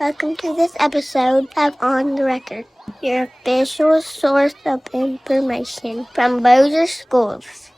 Welcome to this episode of On the Record, your official source of information from Bossier Schools.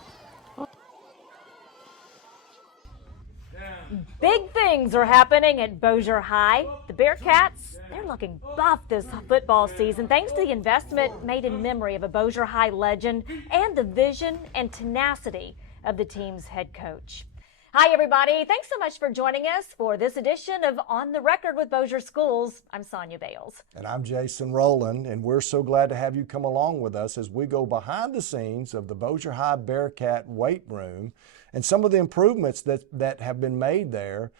Big things are happening at Bossier High. The Bearkats, they're looking buff this football season thanks to the investment made in memory of a Bossier High legend and the vision and tenacity of the team's head coach. Hi, everybody. Thanks so much for joining us for this edition of On the Record with Bossier Schools. I'm Sonia Bales. And I'm Jason Rowland, and we're so glad to have you come along with us as we go behind the scenes of the Bossier High Bearkat weight room and some of the improvements that have been made there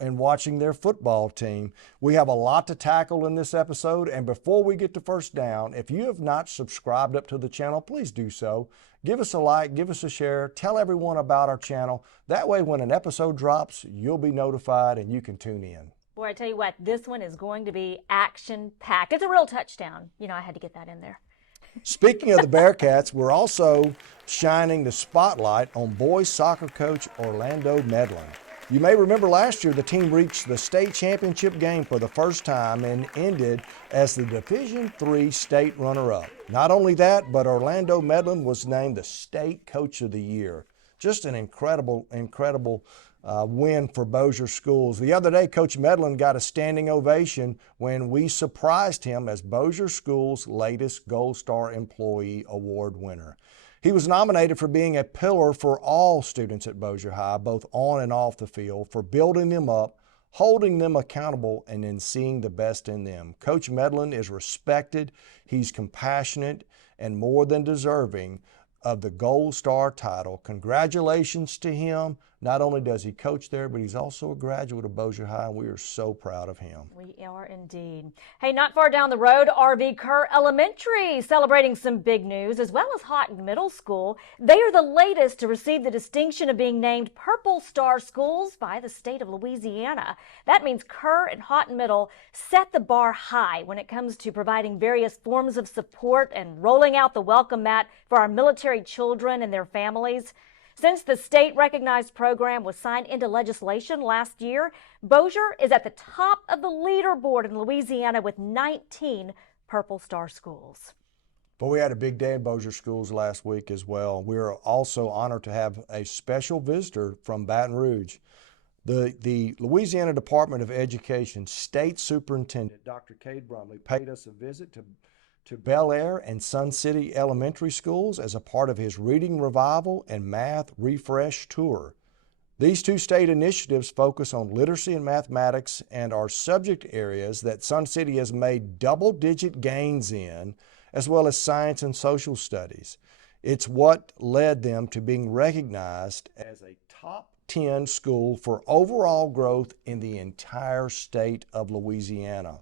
in watching their football team. We have a lot to tackle in this episode, and before we get to first down, if you have not subscribed up to the channel, please do so. Give us a like, give us a share, tell everyone about our channel. That way when an episode drops, you'll be notified and you can tune in. Boy, I tell you what, this one is going to be action-packed. It's a real touchdown. You know, I had to get that in there. Speaking of the Bearkats, we're also shining the spotlight on boys soccer coach Orlando Medellin. You may remember last year the team reached the state championship game for the first time and ended as the Division III state runner-up. Not only that, but Orlando Medellin was named the state coach of the year. Just an incredible win for Bossier Schools. The other day, Coach Medellin got a standing ovation when we surprised him as Bossier Schools' latest Gold Star Employee Award winner. He was nominated for being a pillar for all students at Bossier High, both on and off the field, for building them up, holding them accountable, and then seeing the best in them. Coach Medellin is respected, he's compassionate, and more than deserving of the Gold Star title. Congratulations to him. Not only does he coach there, but he's also a graduate of Bossier High, and we are so proud of him. We are indeed. Hey, not far down the road, R.V. Kerr Elementary celebrating some big news, as well as Houghton Middle School. They are the latest to receive the distinction of being named Purple Star Schools by the state of Louisiana. That means Kerr and Houghton Middle set the bar high when it comes to providing various forms of support and rolling out the welcome mat for our military children and their families. Since the state-recognized program was signed into legislation last year, Bossier is at the top of the leaderboard in Louisiana with 19 Purple Star schools. But we had a big day in Bossier Schools last week as well. We are also honored to have a special visitor from Baton Rouge. The Louisiana Department of Education State Superintendent, Dr. Cade Brumley, paid us a visit to Bel Air and Sun City Elementary Schools as a part of his Reading Revival and Math Refresh Tour. These two state initiatives focus on literacy and mathematics and are subject areas that Sun City has made double-digit gains in, as well as science and social studies. It's what led them to being recognized as a top 10 school for overall growth in the entire state of Louisiana.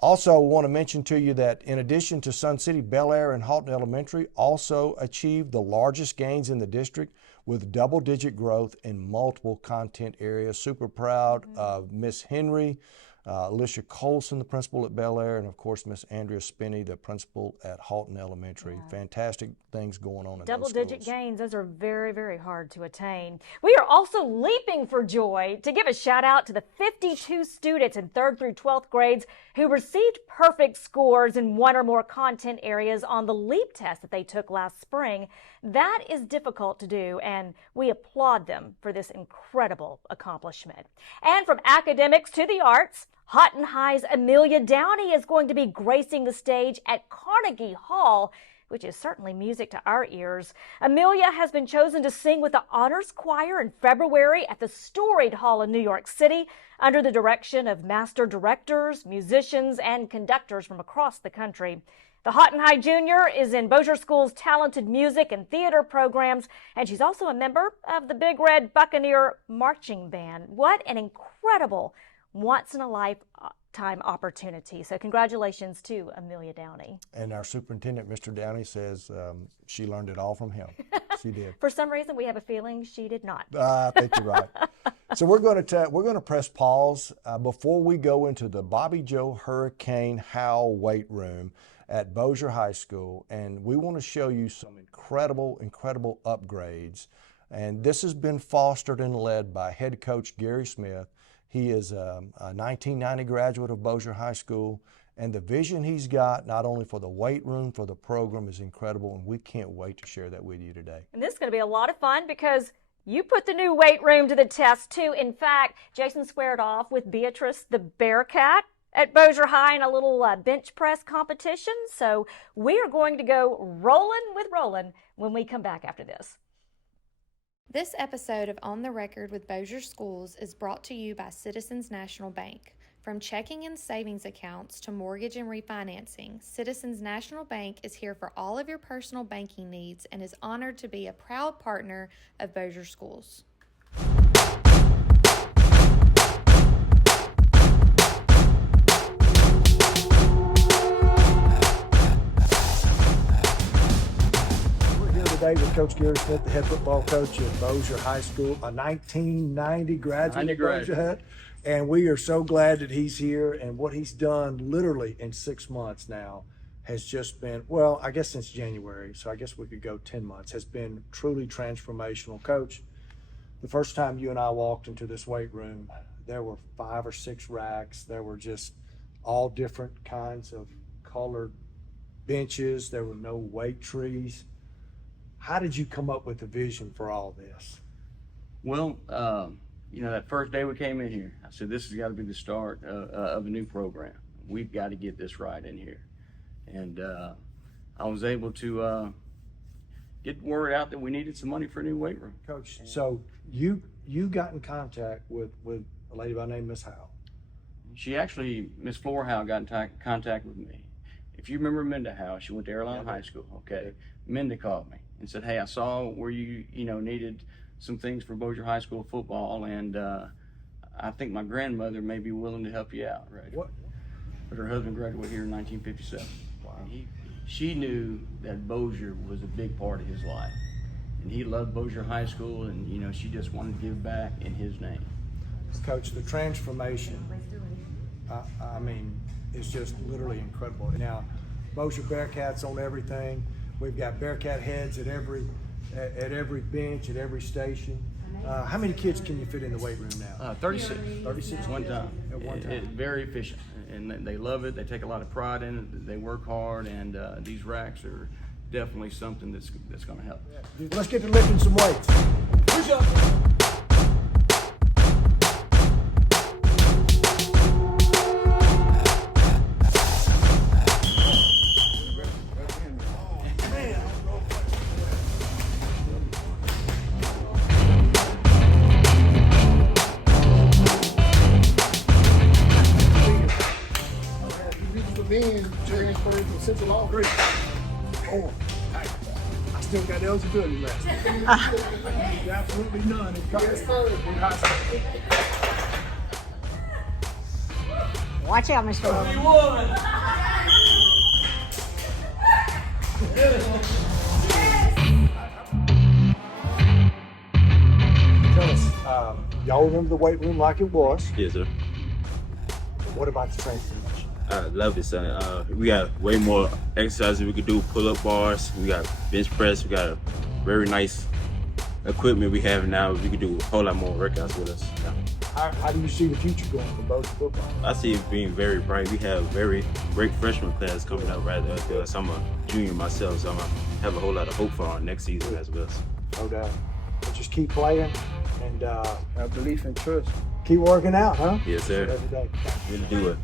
Also, I want to mention to you that in addition to Sun City, Bel Air and Houghton Elementary also achieved the largest gains in the district with double-digit growth in multiple content areas. Super proud of Miss Henry, Alicia Colson, the principal at Bel Air, and of course Miss Andrea Spinney, the principal at Houghton Elementary. Yeah. Fantastic things going on in double-digit gains. Those are very, very hard to attain. We are also leaping for joy to give a shout out to the 52 students in 3rd through 12th grades who received perfect scores in one or more content areas on the LEAP test that they took last spring. That is difficult to do, and we applaud them for this incredible accomplishment. And from academics to the arts, Houghton High's Amelia Downey is going to be gracing the stage at Carnegie Hall, which is certainly music to our ears. Amelia has been chosen to sing with the Honors Choir in February at the storied Hall in New York City under the direction of master directors, musicians, and conductors from across the country. The Houghton High Junior is in Bossier Schools' talented music and theater programs, and she's also a member of the Big Red Buccaneer Marching Band. What an incredible once-in-a-lifetime opportunity. So congratulations to Amelia Downey. And our superintendent, Mr. Downey, says she learned it all from him. She did. For some reason, we have a feeling she did not. I think you're right. So we're going to press pause before we go into the Bobby Joe Hurricane Howell weight room at Bossier High School, and we want to show you some incredible upgrades. And this has been fostered and led by head coach Gary Smith. He is a 1990 graduate of Bossier High School, and the vision he's got, not only for the weight room, for the program, is incredible, and we can't wait to share that with you today. And this is going to be a lot of fun because you put the new weight room to the test, too. In fact, Jason squared off with Beatrice the Bearkat at Bossier High in a little bench press competition. So we are going to go rolling with Rollin when we come back after this. This episode of On the Record with Bossier Schools is brought to you by Citizens National Bank. From checking and savings accounts to mortgage and refinancing, Citizens National Bank is here for all of your personal banking needs and is honored to be a proud partner of Bossier Schools. We're here today with Coach Gary Smith, the head football coach at Bossier High School, a 1990 graduate of Bossier High. And we are so glad that he's here, and what he's done literally in 6 months now has just been, well, I guess since January, so I guess we could go 10 months, has been truly transformational. Coach, the first time you and I walked into this weight room, there were 5 or 6 racks. There were just all different kinds of colored benches. There were no weight trees. How did you come up with the vision for all this? Well, you know, that first day we came in here, I said, this has got to be the start of a new program. We've got to get this right in here. And I was able to get word out that we needed some money for a new weight room. Coach, so you got in contact with a lady by the name of Miss Howell. She actually, Miss Flora Howell, got in contact with me. If you remember Minda Howell, she went to Orlando High School, okay? Minda called me and said, hey, I saw where you needed some things for Bossier High School football, and I think my grandmother may be willing to help you out, right? What? But her husband graduated here in 1957. Wow. And she knew that Bossier was a big part of his life, and he loved Bossier High School, and you know, she just wanted to give back in his name. Coach, the transformation, I mean, it's just literally incredible. Now, Bossier Bearkats on everything. We've got Bearkat heads at every bench, at every station. How many kids can you fit in the weight room now? 36. 36 one kids time. at one time. It's very efficient, and they love it. They take a lot of pride in it. They work hard, and these racks are definitely something that's going to help. Let's get to lifting some weights. Push up. Central Law Creek. Oh, I still got eligibility left. Absolutely none. Watch out, Mr. Rowland. Tell us, y'all remember the weight room like it was? Yes, sir. What about the transformation? I love it, son. We got way more exercises we could do, pull-up bars, we got bench press, we got a very nice equipment we have now. We could do a whole lot more workouts with us. Yeah. How do you see the future going for Bossier football? I see it being very bright. We have very great freshman class coming up right there. So I'm a junior myself, so I'm gonna have a whole lot of hope for our next season as well. No doubt. But just keep playing and have belief and trust. Keep working out, huh? Yes, sir. Every day. Really do it.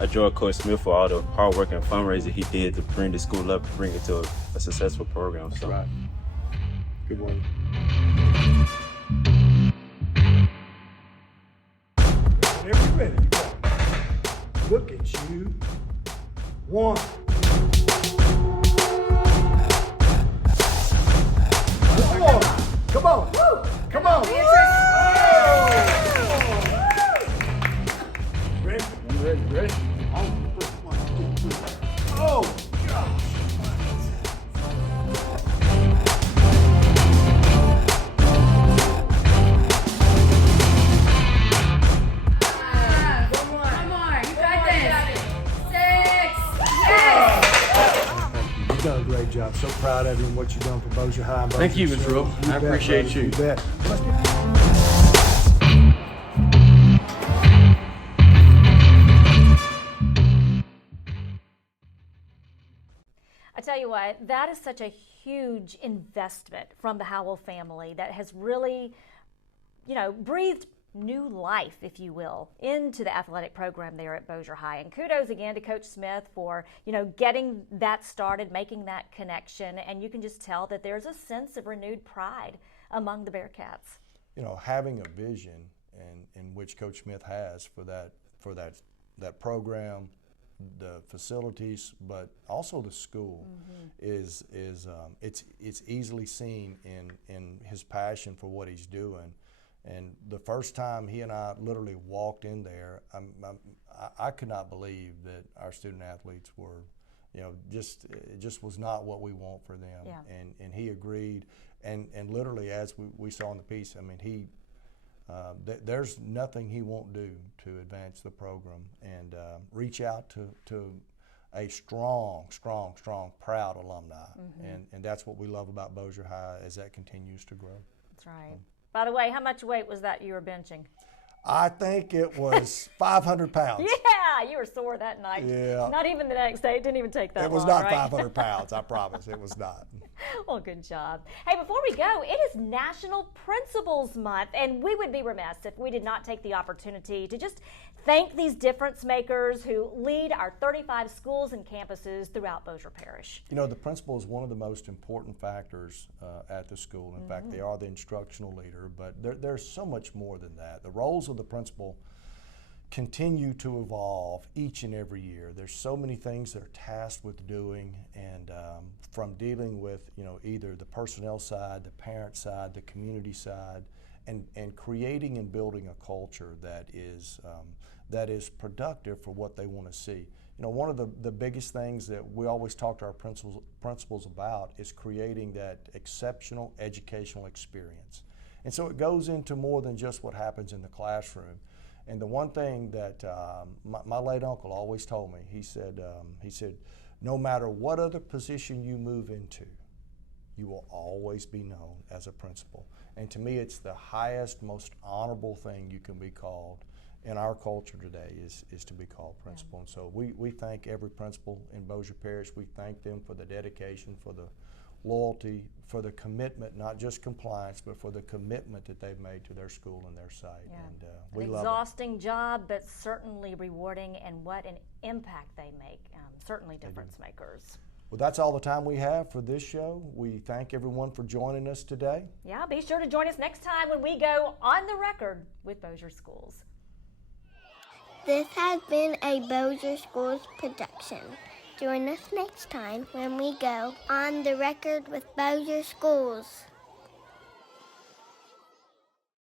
I join Coach Smith for all the hard work and fundraising he did to bring the school up, bring it to a successful program. That's right. Good work. Whenever you're ready, you go. Look at you. 1. Come on. Come on. Woo. Come on. Ready? Oh, gosh. One more. You got this. 6. Yes. You've done a great job. So proud of you and what you've done for Bossier High. Thank you, Mr. Rowe. I appreciate you. You bet. tell you what, that is such a huge investment from the Howell family that has really, breathed new life, if you will, into the athletic program there at Bossier High. And kudos again to Coach Smith for, getting that started, making that connection. And you can just tell that there's a sense of renewed pride among the Bearkats. Having a vision in which Coach Smith has for that program, the facilities, but also the school, is it's easily seen in his passion for what he's doing. And the first time he and I literally walked in there, I could not believe that our student athletes were, it just was not what we want for them. Yeah. And he agreed. And literally, as we saw in the piece, I mean, there's nothing he won't do to advance the program and reach out to a strong, proud alumni. And that's what we love about Bossier High as that continues to grow. That's right. By the way, how much weight was that you were benching? I think it was 500 pounds. Yeah, you were sore that night. Yeah. Not even the next day. It didn't even take that long. It was not right? 500 pounds, I promise. It was not. Well, good job. Hey, before we go, it is National Principals Month, and we would be remiss if we did not take the opportunity to just thank these difference makers who lead our 35 schools and campuses throughout Bossier Parish. The principal is one of the most important factors at the school. In fact, they are the instructional leader, but there's so much more than that. The roles of the principal continue to evolve each and every year. There's so many things they're tasked with doing, and from dealing with either the personnel side, the parent side, the community side, and creating and building a culture that is productive for what they want to see. One of the biggest things that we always talk to our principals about is creating that exceptional educational experience. And so it goes into more than just what happens in the classroom. And the one thing that my late uncle always told me, he said, no matter what other position you move into, you will always be known as a principal. And to me, it's the highest, most honorable thing you can be called in our culture today is to be called principal. And so we thank every principal in Bossier Parish. We thank them for the dedication, for the loyalty, for the commitment, not just compliance, but for the commitment that they've made to their school and their site. Yeah. And we love it. Exhausting job, but certainly rewarding, and what an impact they make. Certainly difference makers. Well, that's all the time we have for this show. We thank everyone for joining us today. Yeah, be sure to join us next time when we go on the record with Bossier Schools. This has been a Bossier Schools production. Join us next time when we go on the record with Bossier Schools.